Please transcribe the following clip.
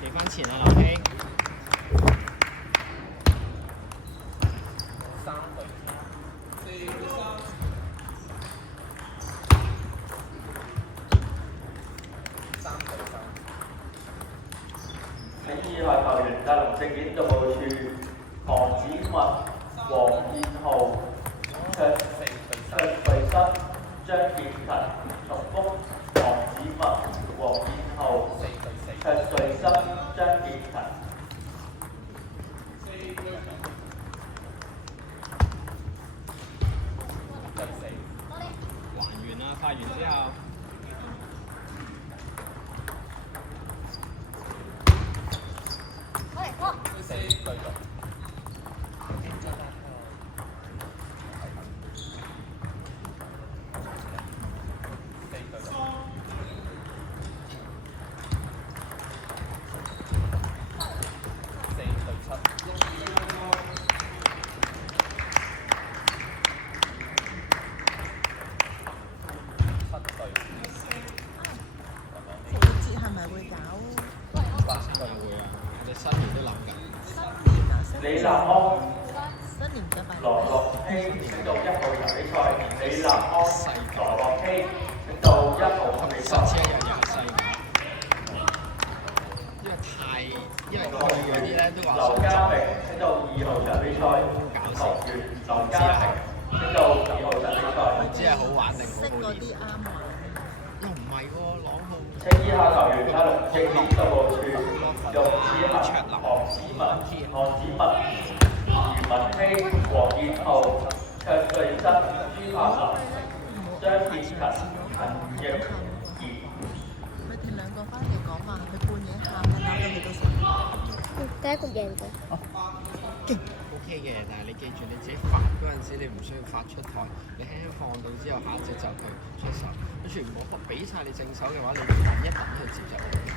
企翻前啊，劉興。喺以下球員格林證件到部署：黃子文、黃燕浩、卓瑞生、張建勤。重複：黃子文、黃燕浩、卓瑞生、張建勤。還完啦，發完之後。李立安、羅樂希升到1號球比賽。李立安、羅樂希升到1號比賽。因為佢嗰啲咧都話劉家明升到2號場比賽。球員劉家明升到2號場比賽。唔知係好玩定好好練。又唔係喎，朗豪。青衣下球員加龍正面到部署：容志恒、黃子文、余文希、黃燕浩、卓瑞生、朱柏林、張建勤、陳奕傑。佢哋兩個翻嚟講話，佢半夜喊嘅，搞到佢都醒。第一個贏咗。勁 OK 嘅，但係你記住你自己發嗰陣時，你唔需要發出台，你輕輕放到之後，下一隻就佢出手。佢全部俾晒你正手嘅話，你等一等佢接就。